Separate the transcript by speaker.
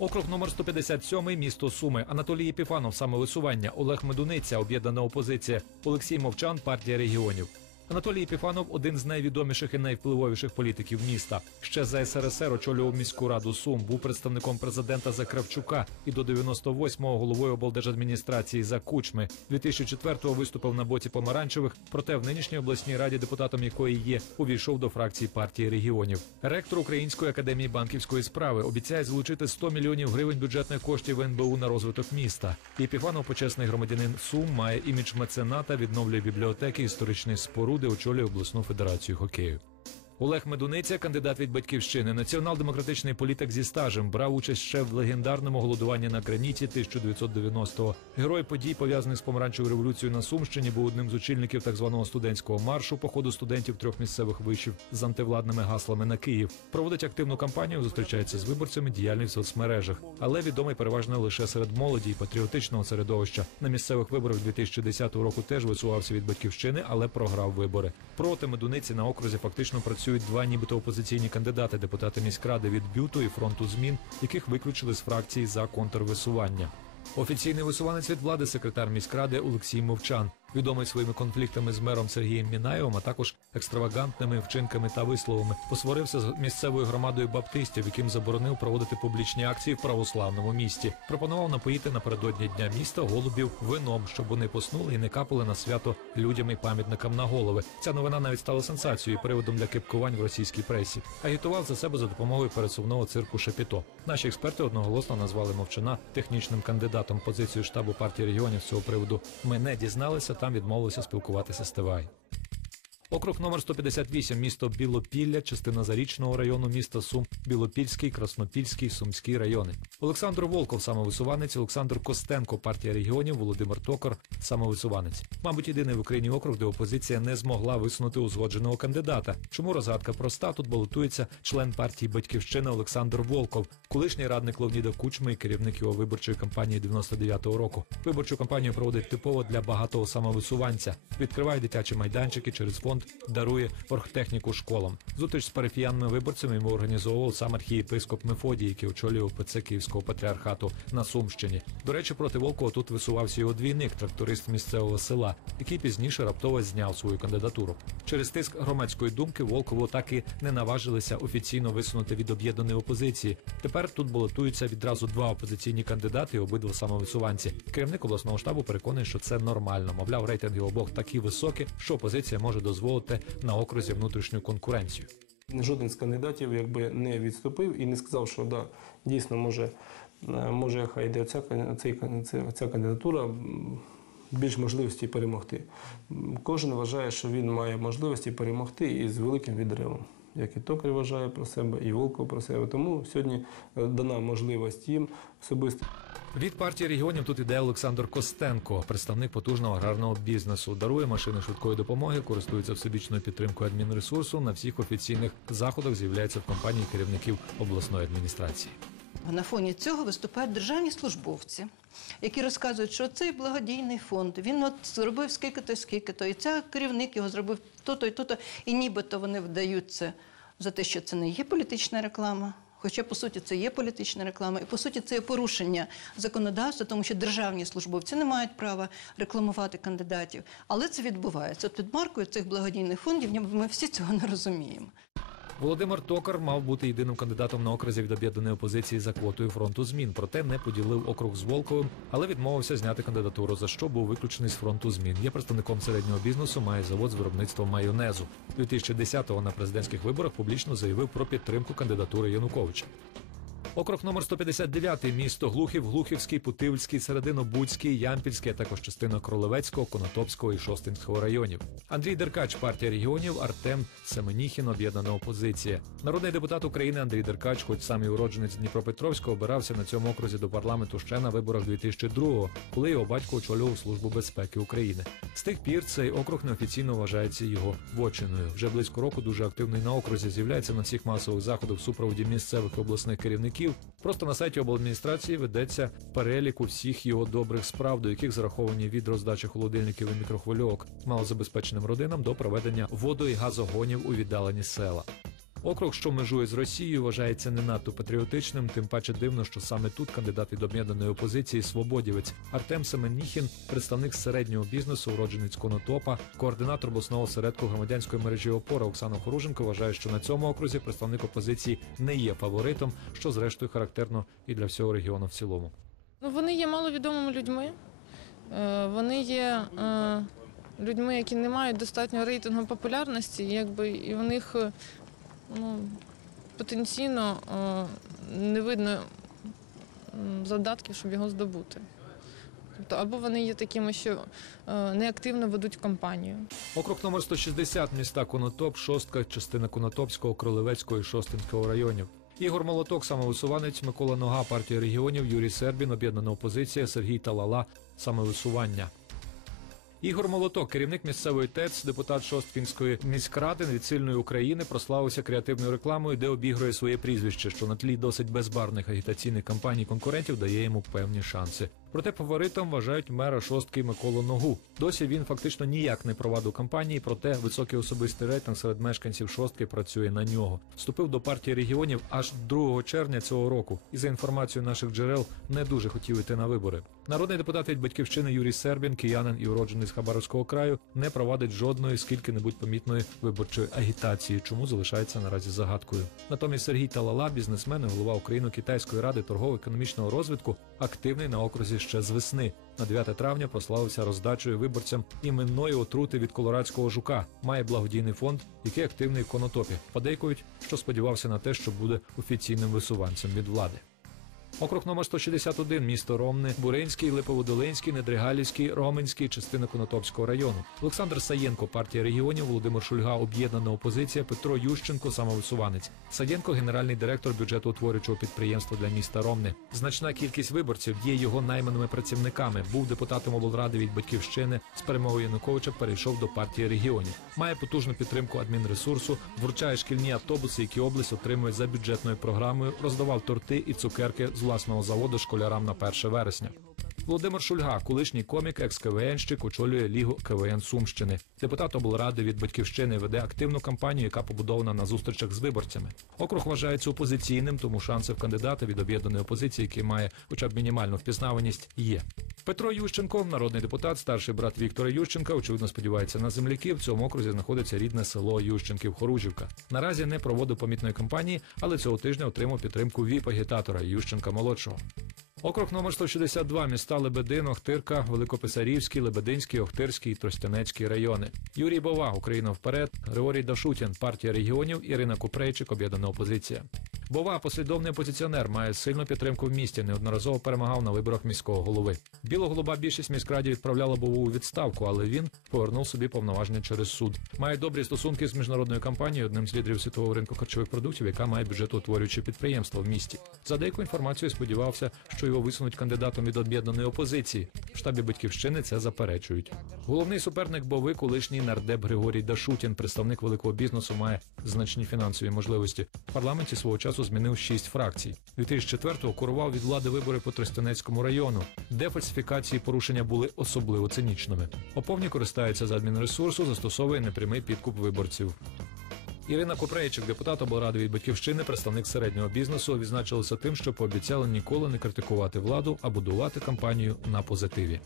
Speaker 1: Округ номер 157 місто Суми. Анатолій Єпіфанов самовисування. Олег Медуниця, об'єднана опозиція. Олексій Мовчан, партія регіонів. Анатолій Єпіфанов один з найвідоміших і найвпливовіших політиків міста. Ще за СРСР очолював міську раду Сум, був представником президента за Кравчука і до 98-го головою облдержадміністрації за Кучми. 2004-го виступив на боці помаранчевих, проте в нинішній обласній раді, депутатом якої є, увійшов до фракції партії регіонів. Ректор Української академії банківської справи обіцяє залучити 100 мільйонів гривень бюджетних коштів НБУ на розвиток міста. Єпіфанов, почесний громадянин Сум, має імідж мецената, відновлює бібліотеки, історичні споруди, очолює обласну федерацію хокею. Олег Медуниця, кандидат від батьківщини, націонал-демократичний політик зі стажем, брав участь ще в легендарному голодуванні на граніті 1990-го. Герой подій, пов'язаних з помаранчевою революцією на Сумщині, був одним з очільників так званого студентського маршу походу студентів трьох місцевих вишів з антивладними гаслами на Київ. Проводить активну кампанію, зустрічається з виборцями, діяльний в соцмережах, але відомий переважно лише серед молоді і патріотичного середовища. На місцевих виборах 2010 року теж висувався від батьківщини, але програв вибори. Проти Медуниці на окрузі фактично працюють два нібито опозиційні кандидати, депутати міськради від бюту і фронту змін, яких виключили з фракції за контрвисування. Офіційний висуванець від влади секретар міськради Олексій Мовчан, відомий своїми конфліктами з мером Сергієм Мінаєвим, а також екстравагантними вчинками та висловами, посварився з місцевою громадою баптистів, яким заборонив проводити публічні акції в православному місті. Пропонував напоїти напередодні дня міста голубів вином, щоб вони поснули і не капали на свято людям і пам'ятникам на голови. Ця новина навіть стала сенсацією і приводом для кипкувань в російській пресі. Агітував за себе за допомогою пересувного цирку Шепіто. Наші експерти одноголосно назвали мовчана технічним кандидатом. Позицію штабу партії регіонів з цього приводу ми не дізналися. Там відмовилися спілкуватися з ТВАЙ. Округ номер 158, місто Білопілля, частина Зарічного району міста Сум, Білопільський, Краснопільський, Сумський райони. Олександр Волков, самовисуванець, Олександр Костенко, партія регіонів, Володимир Токар, самовисуванець. Мабуть, єдиний в Україні округ, де опозиція не змогла висунути узгодженого кандидата. Чому розгадка проста? Тут балотується член партії Батьківщина Олександр Волков, колишній радник Леоніда Кучми і керівник його виборчої кампанії 99-го року. Виборчу кампанію проводить типово для багатого самовисуванця. Відкриває дитячі майданчики через фонд дарує оргтехніку школам. Зустріч з парафіянними виборцями йому організовував сам архієпископ Мефодій, який очолював ПЦ Київського патріархату на Сумщині. До речі, проти Волкова тут висувався його двійник, тракторист місцевого села, який пізніше раптово зняв свою кандидатуру. Через тиск громадської думки Волкову так і не наважилися офіційно висунути від об'єднаної опозиції. Тепер тут балотуються відразу два опозиційні кандидати, і обидва самовисуванці. Керівник обласного штабу переконує, що це нормально. Мовляв, рейтинги обох такі високі, що опозиція може дозволити на окрузі внутрішню конкуренцію.
Speaker 2: Жоден з кандидатів якби не відступив і не сказав, що да, дійсно може, е, може хай йде ця, ця, ця кандидатура більш можливості перемогти. Кожен вважає, що він має можливості перемогти і з великим відривом. Як і Токар вважає про себе, і Волков про себе. Тому сьогодні е, дана можливість їм особисто
Speaker 1: Від партії регіонів тут іде Олександр Костенко, представник потужного аграрного бізнесу. Дарує машини швидкої допомоги, користується всебічною підтримкою адмінресурсу. На всіх офіційних заходах з'являється в компанії керівників обласної адміністрації.
Speaker 3: На фоні цього виступають державні службовці, які розказують, що цей благодійний фонд він от зробив скільки-то, скільки-то, і ця керівник його зробив то-то і то-то, і нібито вони вдаються за те, що це не є політична реклама. Хоча по суті це є політична реклама, і по суті це є порушення законодавства, тому що державні службовці не мають права рекламувати кандидатів. Але це відбувається. Під маркою цих благодійних фондів ми всі цього не розуміємо.
Speaker 1: Володимир Токар мав бути єдиним кандидатом на окрузі від об'єднаної опозиції за квотою фронту змін. Проте не поділив округ з Волковим, але відмовився зняти кандидатуру, за що був виключений з фронту змін. Є представником середнього бізнесу, має завод з виробництва майонезу. 2010-го на президентських виборах публічно заявив про підтримку кандидатури Януковича. Округ номер 159 місто Глухів, Глухівський, Путивльський, Серединобудський, Ямпільський, а також частина Кролевецького, Конотопського і Шостинського районів. Андрій Деркач, партія регіонів, Артем Семеніхін, об'єднана опозиція. Народний депутат України Андрій Деркач, хоч сам і уродженець Дніпропетровського, обирався на цьому окрузі до парламенту ще на виборах 2002-го, коли його батько очолював службу безпеки України. З тих пір цей округ неофіційно вважається його вотчиною. Вже близько року дуже активний на окрузі з'являється на всіх масових заходах в супроводі місцевих обласних керівників. Просто на сайті обладміністрації ведеться перелік усіх його добрих справ, до яких зараховані від роздачі холодильників і мікрохвильовок малозабезпеченим родинам до проведення водо і газогонів у віддалені села. Округ, що межує з Росією, вважається не надто патріотичним. Тим паче дивно, що саме тут кандидат від об'єднаної опозиції Свободівець Артем Семеніхін, представник середнього бізнесу, уродженець Конотопа, координатор обласного осередку громадянської мережі опора Оксана Хоруженко вважає, що на цьому окрузі представник опозиції не є фаворитом, що зрештою характерно і для всього регіону в цілому.
Speaker 4: Ну, вони є маловідомими людьми. Е, Вони є е, людьми, які не мають достатньо рейтингу популярності, якби і у них е, ну, потенційно е, не видно задатків, щоб його здобути. Тобто, або вони є такими, що е, неактивно ведуть кампанію.
Speaker 1: Округ номер 160 міста Конотоп, Шостка, частина Конотопського, Кролевецького і Шостинського районів. Ігор Молоток, самовисуванець, Микола Нога, партія регіонів, Юрій Сербін, об'єднана опозиція, Сергій Талала, самовисування. Ігор Молоток, керівник місцевої ТЕЦ, депутат Шосткінської міськради від сильної України, прославився креативною рекламою, де обігрує своє прізвище, що на тлі досить безбарних агітаційних кампаній конкурентів дає йому певні шанси. Проте фаворитом вважають мера шостки Миколу Ногу. Досі він фактично ніяк не провадив кампанії, проте високий особистий рейтинг серед мешканців шостки працює на нього. Вступив до партії регіонів аж 2 червня цього року, і за інформацією наших джерел не дуже хотів іти на вибори. Народний депутат від батьківщини Юрій Сербін, киянин і уроджений з Хабаровського краю, не провадить жодної скільки-небудь помітної виборчої агітації, чому залишається наразі загадкою. Натомість Сергій Талала, бізнесмен і голова Україно-Китайської ради торгово-економічного розвитку, активний на окрузі ще з весни. На 9 травня прославився роздачею виборцям іменної отрути від колорадського жука. Має благодійний фонд, який активний в конотопі. Подейкують, що сподівався на те, що буде офіційним висуванцем від влади. Округ номер 161, місто Ромне, Буринський, Липоводолинський, Недригалівський, Роменський, частина Конотопського району. Олександр Саєнко, партія регіонів, Володимир Шульга, об'єднана опозиція, Петро Ющенко, самовисуванець. Саєнко, генеральний директор бюджетоутворюючого підприємства для міста Ромне. Значна кількість виборців є його найманими працівниками. Був депутатом облради від батьківщини. З перемогою Януковича перейшов до партії регіонів. Має потужну підтримку адмінресурсу, вручає шкільні автобуси, які область отримує за бюджетною програмою. Роздавав торти і цукерки власного заводу школярам на 1 вересня. Володимир Шульга, колишній комік, екс-КВНщик, очолює Лігу КВН Сумщини. Депутат облради від батьківщини веде активну кампанію, яка побудована на зустрічах з виборцями. Округ вважається опозиційним, тому шанси в кандидата від об'єднаної опозиції, який має хоча б мінімальну впізнаваність, є. Петро Ющенко, народний депутат, старший брат Віктора Ющенка, очевидно сподівається на земляків. В цьому окрузі знаходиться рідне село Ющенків Хоружівка. Наразі не проводив помітної кампанії, але цього тижня отримав підтримку віп-агітатора Ющенка молодшого. Округ номер 162 міста Лебедин, Охтирка, Великописарівський, Лебединський, Охтирський, Тростянецький райони. Юрій Бова, Україна вперед, Григорій Дашутін, партія регіонів, Ірина Купрейчик, об'єднана опозиція. Бова, послідовний опозиціонер, має сильну підтримку в місті. Неодноразово перемагав на виборах міського голови. Білоголуба більшість міськраді відправляла Бову у відставку, але він повернув собі повноваження через суд. Має добрі стосунки з міжнародною компанією, одним з лідерів світового ринку харчових продуктів, яка має бюджетоутворююче підприємство в місті. За деяку інформацію сподівався, що його висунуть кандидатом від об'єднаної опозиції. В штабі батьківщини це заперечують. Головний суперник Бови, колишній нардеп Григорій Дашутін, представник великого бізнесу, має значні фінансові можливості. В парламенті свого часу змінив шість фракцій. 2004-го курував від влади вибори по Тростянецькому району, де фальсифікації порушення були особливо цинічними. Оповні користається за адмінресурсу, застосовує непрямий підкуп виборців. Ірина Купрейчик, депутат облради від батьківщини, представник середнього бізнесу, відзначилася тим, що пообіцяли ніколи не критикувати владу, а будувати кампанію на позитиві.